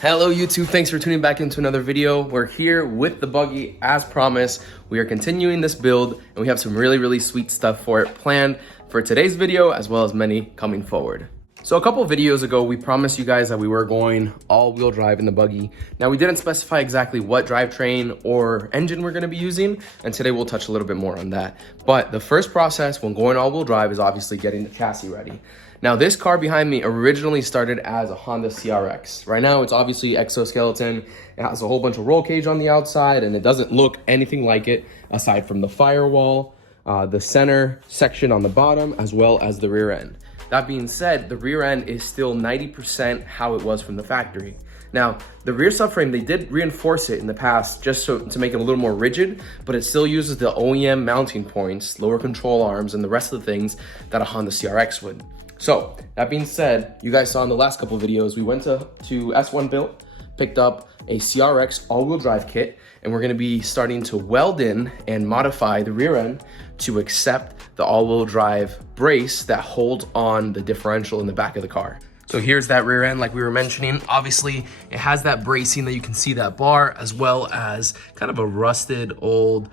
Hello YouTube, thanks for tuning back into another video. We're here with the Buggy as promised. We are continuing this build and we have some really sweet stuff for it planned for today's video as well as many coming forward. So a couple videos ago, we promised you guys that we were going all-wheel drive in the Buggy. Now we didn't specify exactly what drivetrain or engine we're gonna be using, and today we'll touch a little bit more on that. But the first process when going all-wheel drive is obviously getting the chassis ready. Now this car behind me originally started as a Honda CRX. Right now it's obviously exoskeleton. It has a whole bunch of roll cage on the outside and it doesn't look anything like it aside from the firewall, the center section on the bottom, as well as the rear end. That being said, the rear end is still 90% how it was from the factory. Now, the rear subframe, they did reinforce it in the past just to make it a little more rigid, but it still uses the OEM mounting points, lower control arms, and the rest of the things that a Honda CRX would. So, that being said, you guys saw in the last couple of videos, we went to S1Built, picked up a CRX all-wheel drive kit, and we're gonna be starting to weld in and modify the rear end to accept the all-wheel drive brace that holds on the differential in the back of the car. So here's that rear end like we were mentioning. Obviously, it has that bracing that you can see that bar, as well as kind of a rusted old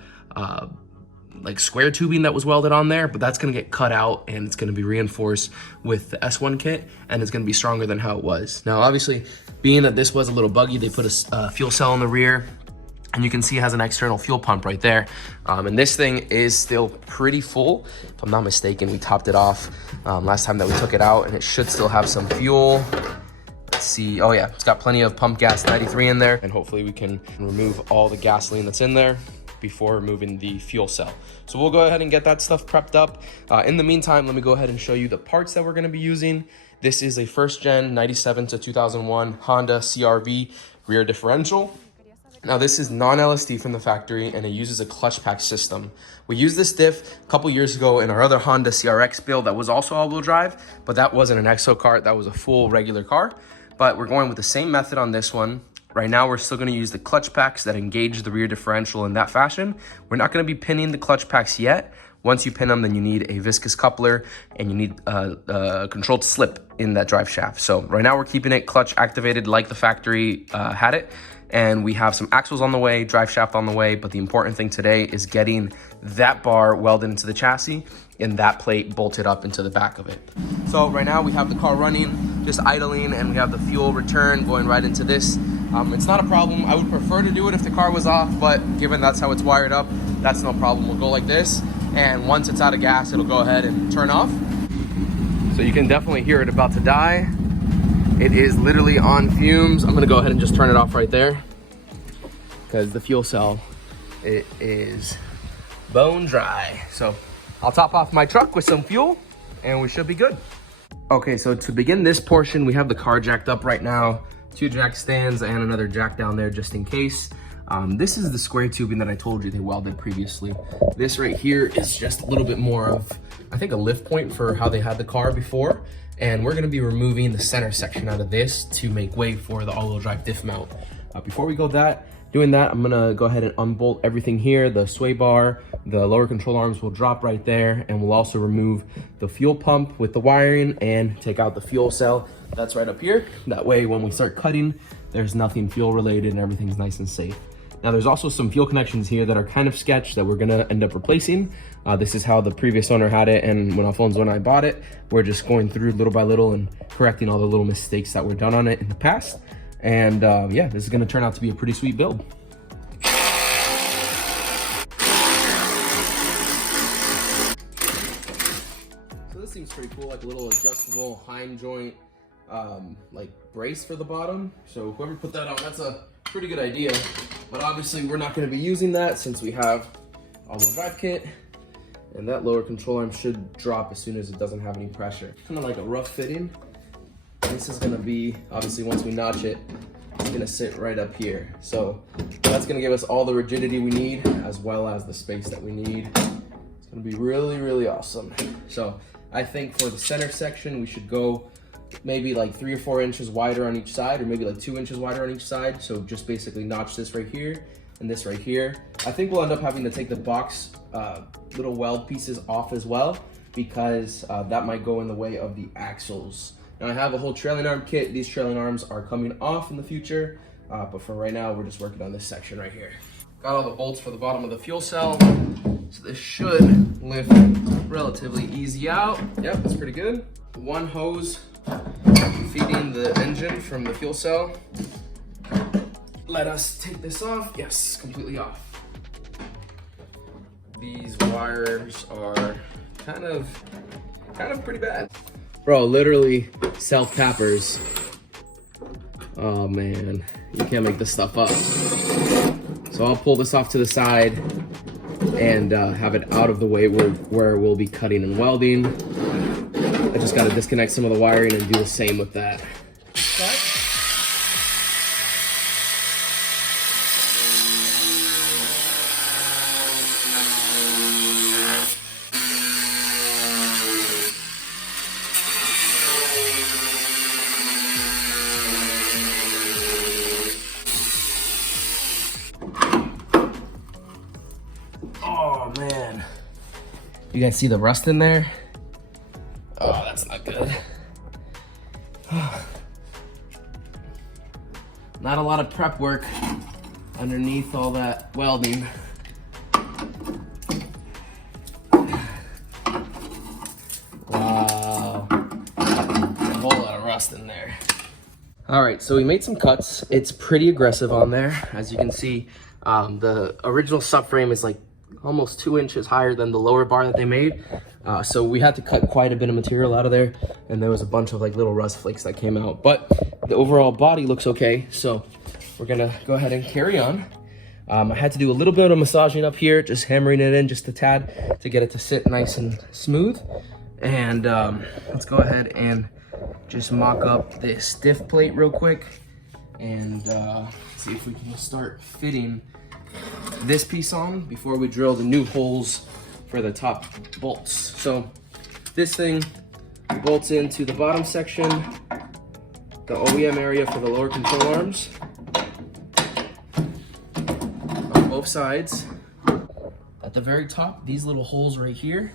like square tubing that was welded on there, but that's gonna get cut out and it's gonna be reinforced with the S1 kit, and it's gonna be stronger than how it was. Now, obviously, being that this was a little Buggy, they put a fuel cell in the rear, and you can see it has an external fuel pump right there. And this thing is still pretty full. If I'm not mistaken, we topped it off last time that we took it out, and it should still have some fuel. Let's see, oh yeah, it's got plenty of pump gas 93 in there, and hopefully we can remove all the gasoline that's in there before removing the fuel cell. So we'll go ahead and get that stuff prepped up. In the meantime, let me go ahead and show you the parts that we're gonna be using. This is a first gen 97 to 2001 Honda CRV rear differential. Now this is non-LSD from the factory and it uses a clutch pack system. We used this diff a couple years ago in our other Honda CRX build that was also all-wheel drive, but that wasn't an exo cart, that was a full regular car. But we're going with the same method on this one. Right now, we're still gonna use the clutch packs that engage the rear differential in that fashion. We're not gonna be pinning the clutch packs yet. Once you pin them, then you need a viscous coupler and you need a controlled slip in that drive shaft. So right now we're keeping it clutch activated like the factory had it. And we have some axles on the way, drive shaft on the way, but the important thing today is getting that bar welded into the chassis and that plate bolted up into the back of it. So right now we have the car running, just idling, and we have the fuel return going right into this. It's not a problem. I would prefer to do it if the car was off, but given that's how it's wired up, that's no problem. We'll go like this, and once it's out of gas, it'll go ahead and turn off. So you can definitely hear it about to die. It is literally on fumes. I'm gonna go ahead and just turn it off right there because the fuel cell, it is bone dry. So I'll top off my truck with some fuel and we should be good. Okay, so to begin this portion, we have the car jacked up right now. 2 jack stands and another jack down there just in case. This is the square tubing that I told you they welded previously. This right here is just a little bit more of, I think, a lift point for how they had the car before. And we're gonna be removing the center section out of this to make way for the all-wheel drive diff mount. Before we go doing that, I'm gonna go ahead and unbolt everything here. The sway bar, the lower control arms will drop right there, and we'll also remove the fuel pump with the wiring and take out the fuel cell. That's right up here. That way, when we start cutting, there's nothing fuel related and everything's nice and safe. Now there's also some fuel connections here that are kind of sketched that we're gonna end up replacing. This is how the previous owner had it, and when Alfonso and I bought it, we're just going through little by little and correcting all the little mistakes that were done on it in the past. And yeah, this is gonna turn out to be a pretty sweet build. So this seems pretty cool, like a little adjustable hind joint like brace for the bottom. So whoever put that on, that's a pretty good idea. But obviously we're not gonna be using that since we have all-wheel drive kit. And that lower control arm should drop as soon as it doesn't have any pressure. Kind of like a rough fitting. This is gonna be, obviously once we notch it, it's gonna sit right up here. So that's gonna give us all the rigidity we need as well as the space that we need. It's gonna be really awesome. So I think for the center section, we should go maybe like 3 or 4 inches wider on each side, or maybe like 2 inches wider on each side. So just basically notch this right here and this right here. I think we'll end up having to take the box little weld pieces off as well, because that might go in the way of the axles Now I have a whole trailing arm kit. These trailing arms are coming off in the future, but for right now, we're just working on this section right here. Got all the bolts for the bottom of the fuel cell. So this should lift relatively easy out. Yep, that's pretty good. One hose feeding the engine from the fuel cell. Let us take this off. Yes, completely off. These wires are kind of pretty bad. Bro, literally self-tappers. Oh man, you can't make this stuff up. So I'll pull this off to the side and have it out of the way where we'll be cutting and welding. I just gotta disconnect some of the wiring and do the same with that. Oh man, you guys see the rust in there? Oh, that's not good. Not a lot of prep work underneath all that welding. Wow, a whole lot of rust in there. All right, so we made some cuts. It's pretty aggressive on there. As you can see, the original subframe is like almost 2 inches higher than the lower bar that they made. So we had to cut quite a bit of material out of there, and there was a bunch of like little rust flakes that came out, but the overall body looks okay. So we're gonna go ahead and carry on. I had to do a little bit of massaging up here, just hammering it in just a tad to get it to sit nice and smooth. And let's go ahead and just mock up this diff plate real quick and see if we can start fitting this piece on before we drill the new holes for the top bolts. So this thing bolts into the bottom section, the OEM area for the lower control arms on both sides. At the very top, these little holes right here,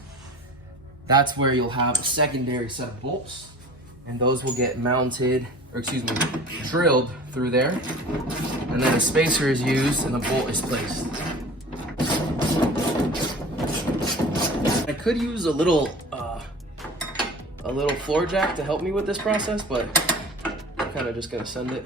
that's where you'll have a secondary set of bolts, and those will get mounted, or excuse me, drilled through there, and then a spacer is used and a bolt is placed. I could use a little floor jack to help me with this process, but I'm kind of just gonna send it.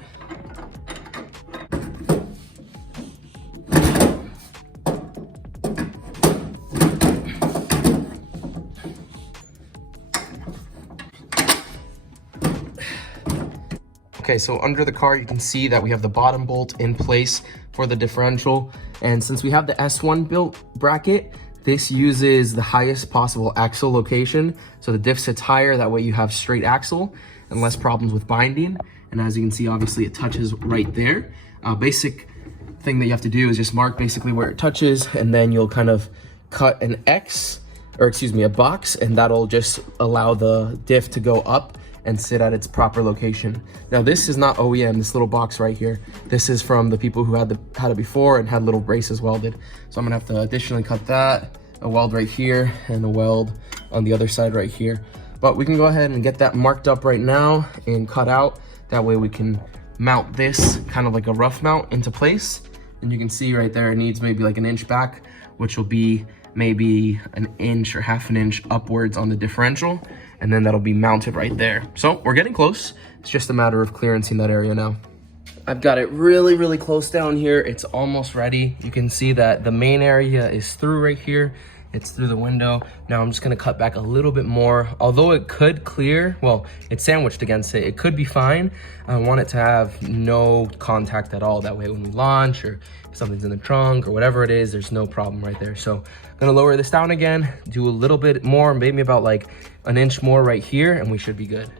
Okay, so under the car, you can see that we have the bottom bolt in place for the differential. And since we have the S1Built bracket, this uses the highest possible axle location. So the diff sits higher, that way you have straight axle and less problems with binding. And as you can see, obviously it touches right there. Basic thing that you have to do is just mark basically where it touches, and then you'll kind of cut an X, or excuse me, a box, and that'll just allow the diff to go up and sit at its proper location. Now this is not OEM, this little box right here. This is from the people who had it before and had little braces welded. So I'm gonna have to additionally cut that, a weld right here, and a weld on the other side right here. But we can go ahead and get that marked up right now and cut out. That way we can mount this kind of like a rough mount into place. And you can see right there, it needs maybe like an inch back, which will be maybe an inch or half an inch upwards on the differential, and then that'll be mounted right there. So we're getting close. It's just a matter of clearancing that area now. I've got it really, really close down here. It's almost ready. You can see that the main area is through right here. It's through the window. Now I'm just gonna cut back a little bit more. Although it could clear, well, it's sandwiched against it. It could be fine. I want it to have no contact at all. That way when we launch, or if something's in the trunk or whatever it is, there's no problem right there. So I'm gonna lower this down again, do a little bit more, maybe about like an inch more right here, and we should be good.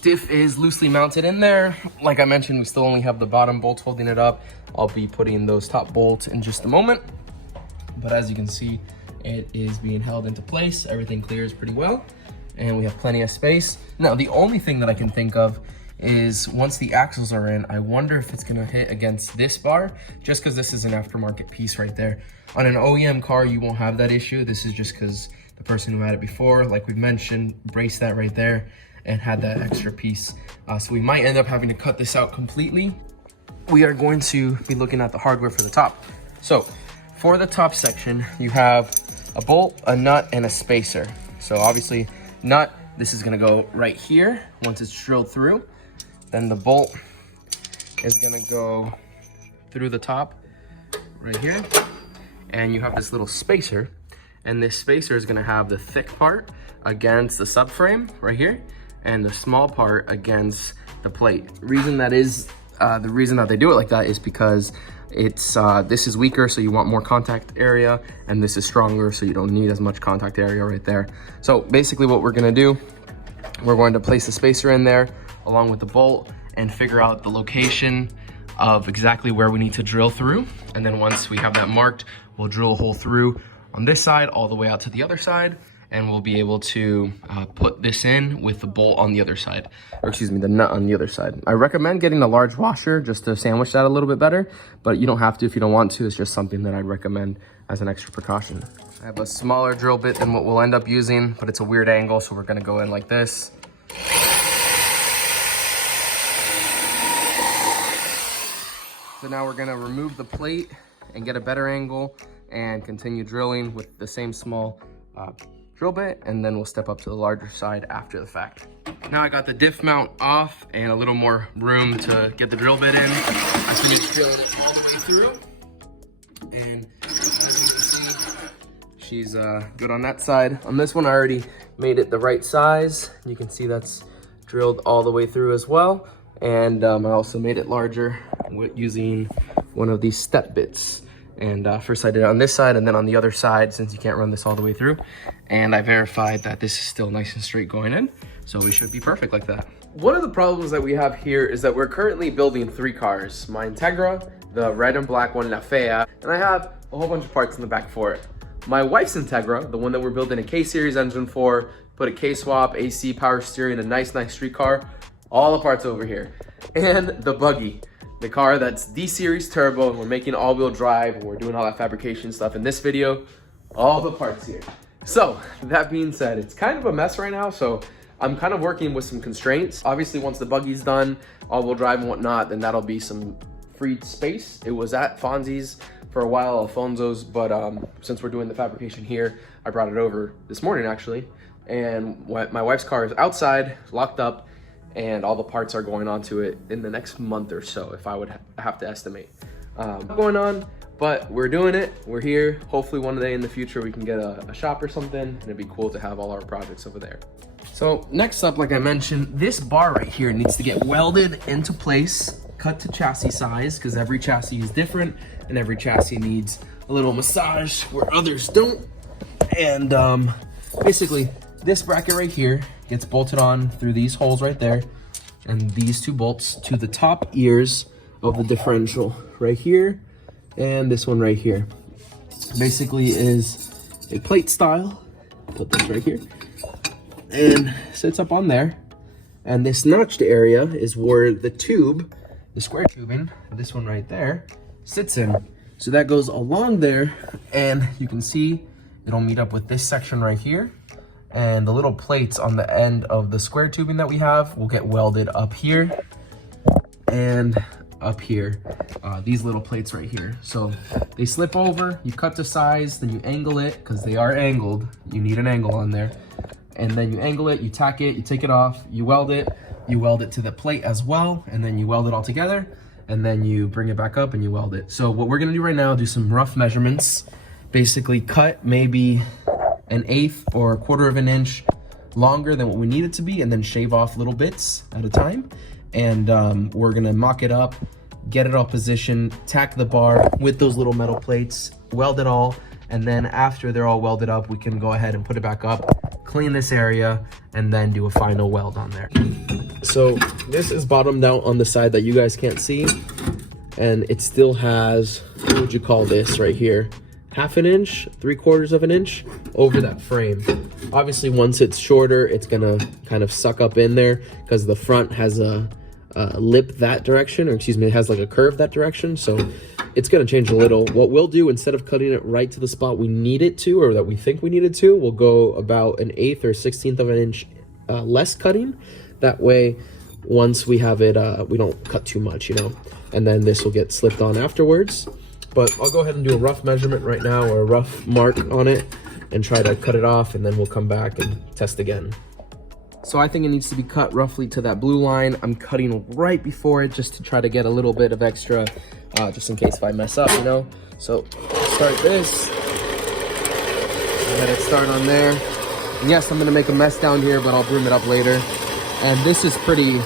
Diff is loosely mounted in there. Like I mentioned, we still only have the bottom bolts holding it up. I'll be putting those top bolts in just a moment. But as you can see, it is being held into place. Everything clears pretty well, and we have plenty of space. Now, the only thing that I can think of is once the axles are in, I wonder if it's gonna hit against this bar, just because this is an aftermarket piece right there. On an OEM car, you won't have that issue. This is just because the person who had it before, like we mentioned, braced that right there and had that extra piece. So we might end up having to cut this out completely. We are going to be looking at the hardware for the top. So for the top section, you have a bolt, a nut, and a spacer. So obviously nut, this is gonna go right here once it's drilled through. Then the bolt is gonna go through the top right here. And you have this little spacer, and this spacer is gonna have the thick part against the subframe right here, and the small part against the plate. The reason that they do it like that is because it's this is weaker, so you want more contact area, and this is stronger, so you don't need as much contact area right there. So basically what we're gonna do, we're going to place the spacer in there along with the bolt and figure out the location of exactly where we need to drill through. And then once we have that marked, we'll drill a hole through on this side all the way out to the other side, and we'll be able to put this in with the bolt on the other side, or excuse me, the nut on the other side. I recommend getting a large washer just to sandwich that a little bit better, but you don't have to if you don't want to. It's just something that I'd recommend as an extra precaution. I have a smaller drill bit than what we'll end up using, but it's a weird angle, so we're gonna go in like this. So now we're gonna remove the plate and get a better angle and continue drilling with the same small drill bit, and then we'll step up to the larger side after the fact. Now I got the diff mount off and a little more room to get the drill bit in. I finished drilling all the way through, and as you can see, she's good on that side. On this one, I already made it the right size. You can see that's drilled all the way through as well. And I also made it larger with using one of these step bits. And first I did it on this side and then on the other side, since you can't run this all the way through. And I verified that this is still nice and straight going in. So we should be perfect like that. One of the problems that we have here is that we're currently building 3 cars. My Integra, the red and black one, La Fea, and I have a whole bunch of parts in the back for it. My wife's Integra, the one that we're building a K-Series engine for, put a K-swap, AC, power steering, a nice street car, all the parts over here. And the Buggy, the car that's D-Series turbo, and we're making all-wheel drive, and we're doing all that fabrication stuff in this video, all the parts here. So that being said, it's kind of a mess right now, so I'm kind of working with some constraints. Obviously, once the Buggy's done, all-wheel drive and whatnot, then that'll be some freed space. It was at Fonzie's for a while, Alfonso's, but since we're doing the fabrication here, I brought it over this morning actually. And my wife's car is outside, locked up, and all the parts are going onto it in the next month or so, if I would have to estimate. Going on, but we're doing it, we're here. Hopefully one day in the future we can get a shop or something, and it'd be cool to have all our projects over there. So next up, like I mentioned, this bar right here needs to get welded into place, cut to chassis size, because every chassis is different, and every chassis needs a little massage where others don't. And basically, this bracket right here gets bolted on through these holes right there, and these 2 bolts to the top ears of the differential right here, and this one right here. Basically is a plate style. Put this right here, and sits up on there. And this notched area is where the tube, the square tubing, this one right there, sits in. So that goes along there, and you can see it'll meet up with this section right here. And the little plates on the end of the square tubing that we have will get welded up here and up here. These little plates right here. So they slip over, you cut to size, then you angle it, because they are angled. You need an angle on there. And then you angle it, you tack it, you take it off, you weld it to the plate as well, and then you weld it all together, and then you bring it back up and you weld it. So what we're gonna do right now, do some rough measurements, basically cut maybe 1/8 or 1/4 of an inch longer than what we need it to be, and then shave off little bits at a time. And we're gonna mock it up, get it all positioned, tack the bar with those little metal plates, weld it all, and then after they're all welded up, we can go ahead and put it back up, clean this area, and then do a final weld on there. So this is bottomed out on the side that you guys can't see, and it still has, what would you call this right here? 1/2 inch, 3/4 of an inch over that frame. Obviously, once it's shorter, it's gonna kind of suck up in there because the front has a lip that direction, or excuse me, it has like a curve that direction. So it's gonna change a little. What we'll do, instead of cutting it right to the spot we need it to, or that we think we need it to, we'll go about 1/8 or 1/16 of an inch less cutting. That way, once we have it, we don't cut too much, you know, and then this will get slipped on afterwards. But I'll go ahead and do a rough measurement right now, or a rough mark on it, and try to cut it off, and then we'll come back and test again. So I think it needs to be cut roughly to that blue line. I'm cutting right before it just to try to get a little bit of extra, just in case if I mess up, you know. So start this, let it start on there. And yes, I'm gonna make a mess down here, but I'll broom it up later. And this is pretty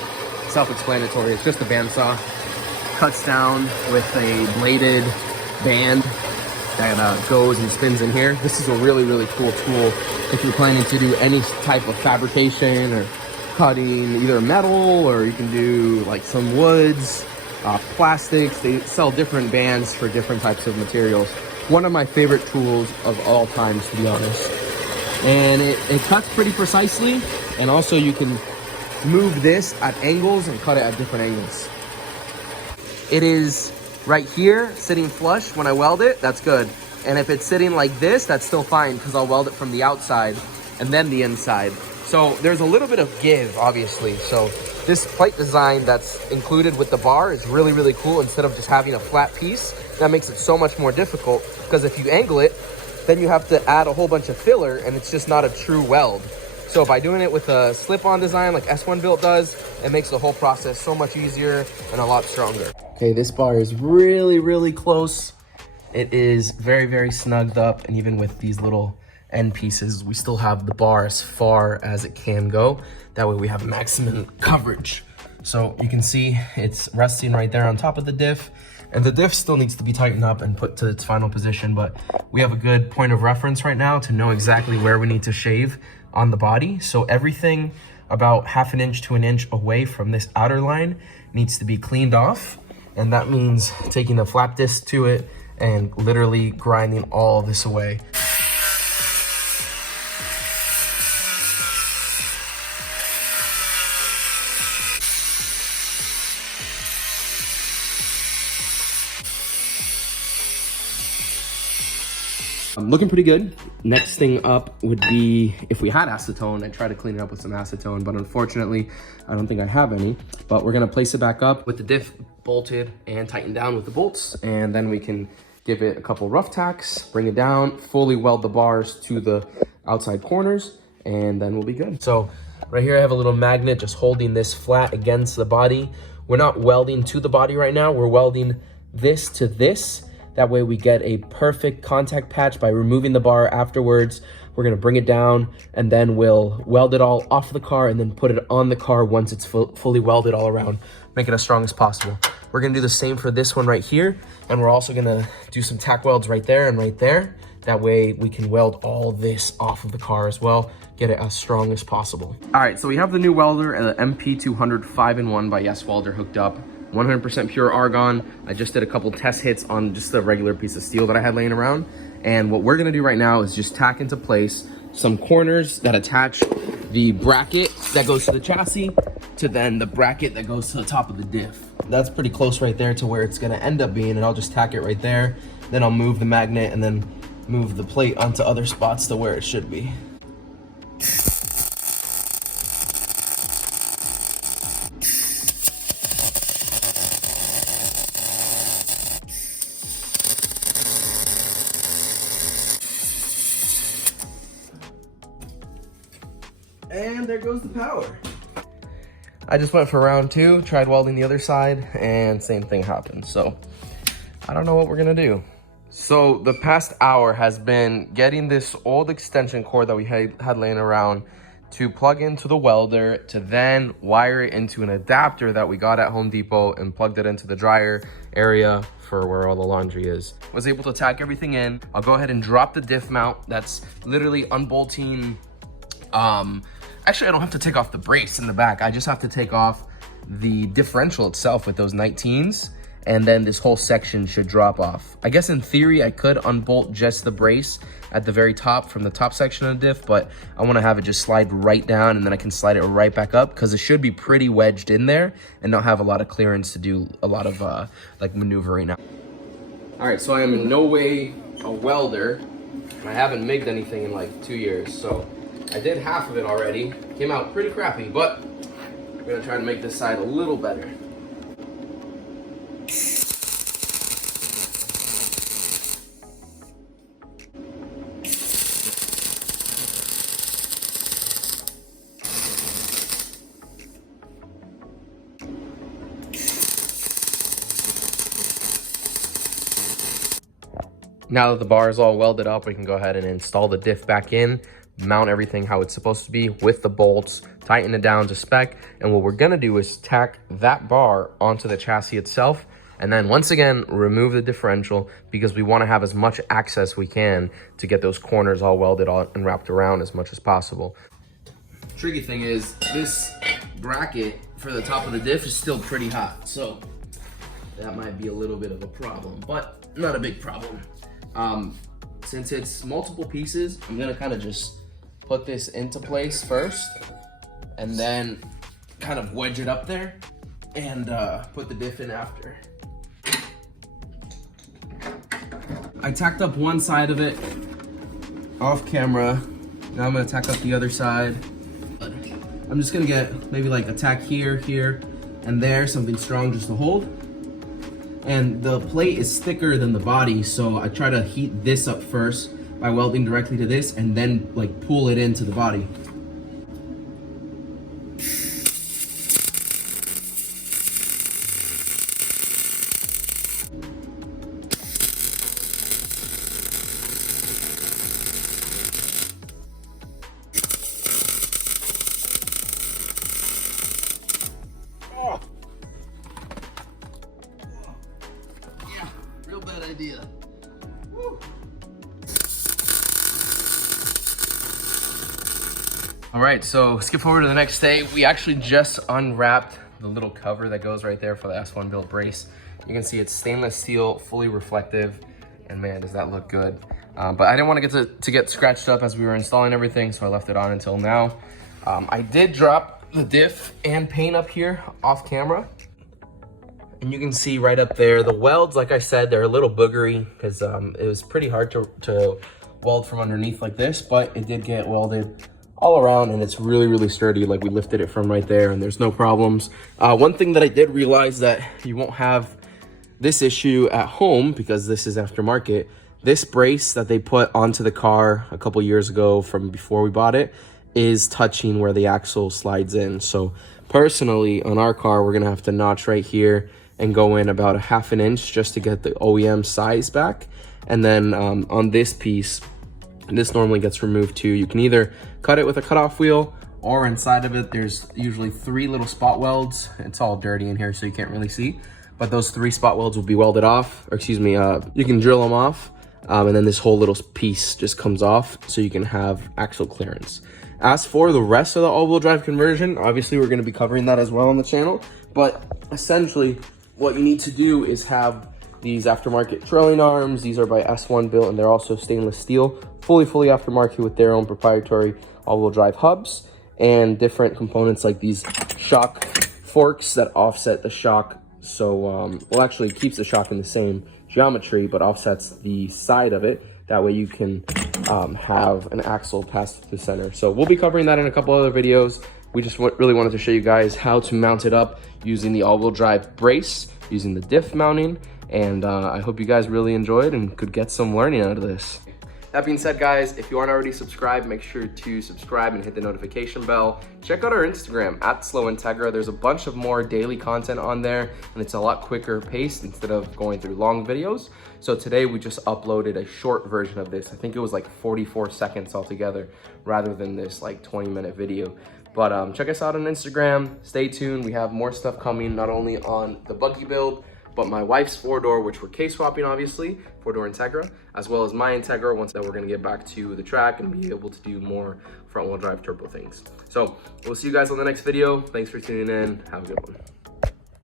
self-explanatory. It's just a bandsaw. Cuts down with a bladed band that goes and spins in here. This is a really, really cool tool if you're planning to do any type of fabrication or cutting, either metal, or you can do like some woods, plastics. They sell different bands for different types of materials. One of my favorite tools of all times, to be honest. And it cuts pretty precisely, and also you can move this at angles and cut it at different angles. It is right here sitting flush when I weld it, that's good. And if it's sitting like this, that's still fine, because I'll weld it from the outside and then the inside. So there's a little bit of give, obviously. So this plate design that's included with the bar is really, really cool. Instead of just having a flat piece, that makes it so much more difficult, because if you angle it, then you have to add a whole bunch of filler, and it's just not a true weld. So by doing it with a slip-on design like S1Built does, it makes the whole process so much easier and a lot stronger. Okay, this bar is really, really close. It is very, very snugged up, and even with these little end pieces, we still have the bar as far as it can go. That way we have maximum coverage. So you can see it's resting right there on top of the diff, and the diff still needs to be tightened up and put to its final position, but we have a good point of reference right now to know exactly where we need to shave on the body. So everything about 1/2 inch to 1 inch away from this outer line needs to be cleaned off. And that means taking a flap disc to it and literally grinding all of this away. Looking pretty good. Next thing up would be, if we had acetone, I'd try to clean it up with some acetone, but unfortunately, I don't think I have any. But we're gonna place it back up with the diff bolted and tightened down with the bolts, and then we can give it a couple rough tacks, bring it down, fully weld the bars to the outside corners, and then we'll be good. So right here, I have a little magnet just holding this flat against the body. We're not welding to the body right now, we're welding this to this. That way we get a perfect contact patch by removing the bar afterwards. We're gonna bring it down, and then we'll weld it all off the car and then put it on the car once it's fully welded all around. Make it as strong as possible. We're gonna do the same for this one right here, and we're also gonna do some tack welds right there and right there. That way we can weld all this off of the car as well, get it as strong as possible. All right, so we have the new welder and the MP200 5-in-1 by Yes Welder hooked up. 100% pure argon. I just did a couple test hits on just a regular piece of steel that I had laying around. And what we're gonna do right now is just tack into place some corners that attach the bracket that goes to the chassis to then the bracket that goes to the top of the diff. That's pretty close right there to where it's gonna end up being, and I'll just tack it right there. Then I'll move the magnet and then move the plate onto other spots to where it should be. And there goes the power. I just went for round 2, tried welding the other side, and same thing happened. So I don't know what we're gonna do. So the past hour has been getting this old extension cord that we had laying around to plug into the welder, to then wire it into an adapter that we got at Home Depot and plugged it into the dryer area for where all the laundry is. Was able to tack everything in. I'll go ahead and drop the diff mount. That's literally unbolting. Actually, I don't have to take off the brace in the back. I just have to take off the differential itself with those 19s and then this whole section should drop off. I guess in theory, I could unbolt just the brace at the very top from the top section of the diff, but I wanna have it just slide right down and then I can slide it right back up because it should be pretty wedged in there and not have a lot of clearance to do a lot of like maneuvering now. All right, so I am in no way a welder, and I haven't MIG'd anything in like 2 years, so I did half of it already. Came out pretty crappy, but I'm gonna try to make this side a little better. Now that the bar is all welded up, we can go ahead and install the diff back in, mount everything how it's supposed to be with the bolts, tighten it down to spec, and what we're gonna do is tack that bar onto the chassis itself, and then once again, remove the differential because we wanna have as much access we can to get those corners all welded on and wrapped around as much as possible. Tricky thing is, this bracket for the top of the diff is still pretty hot, so that might be a little bit of a problem, but not a big problem. Since it's multiple pieces, I'm gonna kind of just put this into place first and then kind of wedge it up there and put the diff in after. I tacked up one side of it off camera. Now I'm gonna tack up the other side. I'm just gonna get maybe like a tack here, here, and there, something strong just to hold. And the plate is thicker than the body, so I try to heat this up first by welding directly to this and then like pull it into the body. Real bad idea. Woo. All right, so skip forward to the next day. We actually just unwrapped the little cover that goes right there for the S1Built brace. You can see it's stainless steel, fully reflective, and man, does that look good. But I didn't want to get scratched up as we were installing everything, so I left it on until now. I did drop the diff and paint up here off camera. And you can see right up there, the welds, like I said, they're a little boogery because it was pretty hard to weld from underneath like this, but it did get welded all around and it's really, really sturdy. Like we lifted it from right there and there's no problems. One thing that I did realize that you won't have this issue at home because this is aftermarket. This brace that they put onto the car a couple years ago from before we bought it is touching where the axle slides in. So personally on our car, we're gonna have to notch right here and go in about a ½ an inch just to get the OEM size back. And then on this piece, this normally gets removed too. You can either cut it with a cutoff wheel or inside of it, there's usually 3 little spot welds. It's all dirty in here, so you can't really see. But those 3 spot welds will be welded off, or excuse me, you can drill them off. And then this whole little piece just comes off so you can have axle clearance. As for the rest of the all-wheel drive conversion, obviously we're gonna be covering that as well on the channel. But essentially, what you need to do is have these aftermarket trailing arms. These are by S1Built and they're also stainless steel, fully aftermarket with their own proprietary all-wheel drive hubs and different components like these shock forks that offset the shock. So, well, actually it keeps the shock in the same geometry, but offsets the side of it. That way you can have an axle pass through the center. So we'll be covering that in a couple other videos. We just really wanted to show you guys how to mount it up using the all-wheel drive brace, using the diff mounting, and I hope you guys really enjoyed and could get some learning out of this. That being said, guys, if you aren't already subscribed, make sure to subscribe and hit the notification bell. Check out our Instagram @SlowIntegra. There's a bunch of more daily content on there, and it's a lot quicker paced instead of going through long videos. So today we just uploaded a short version of this. I think it was like 44 seconds altogether, rather than this like 20-minute video. But check us out on Instagram. Stay tuned. We have more stuff coming, not only on the Buggy build, but my wife's 4-door, which we're case swapping, obviously, 4-door Integra, as well as my Integra, once that we're gonna get back to the track and be able to do more front-wheel drive turbo things. So we'll see you guys on the next video. Thanks for tuning in. Have a good one.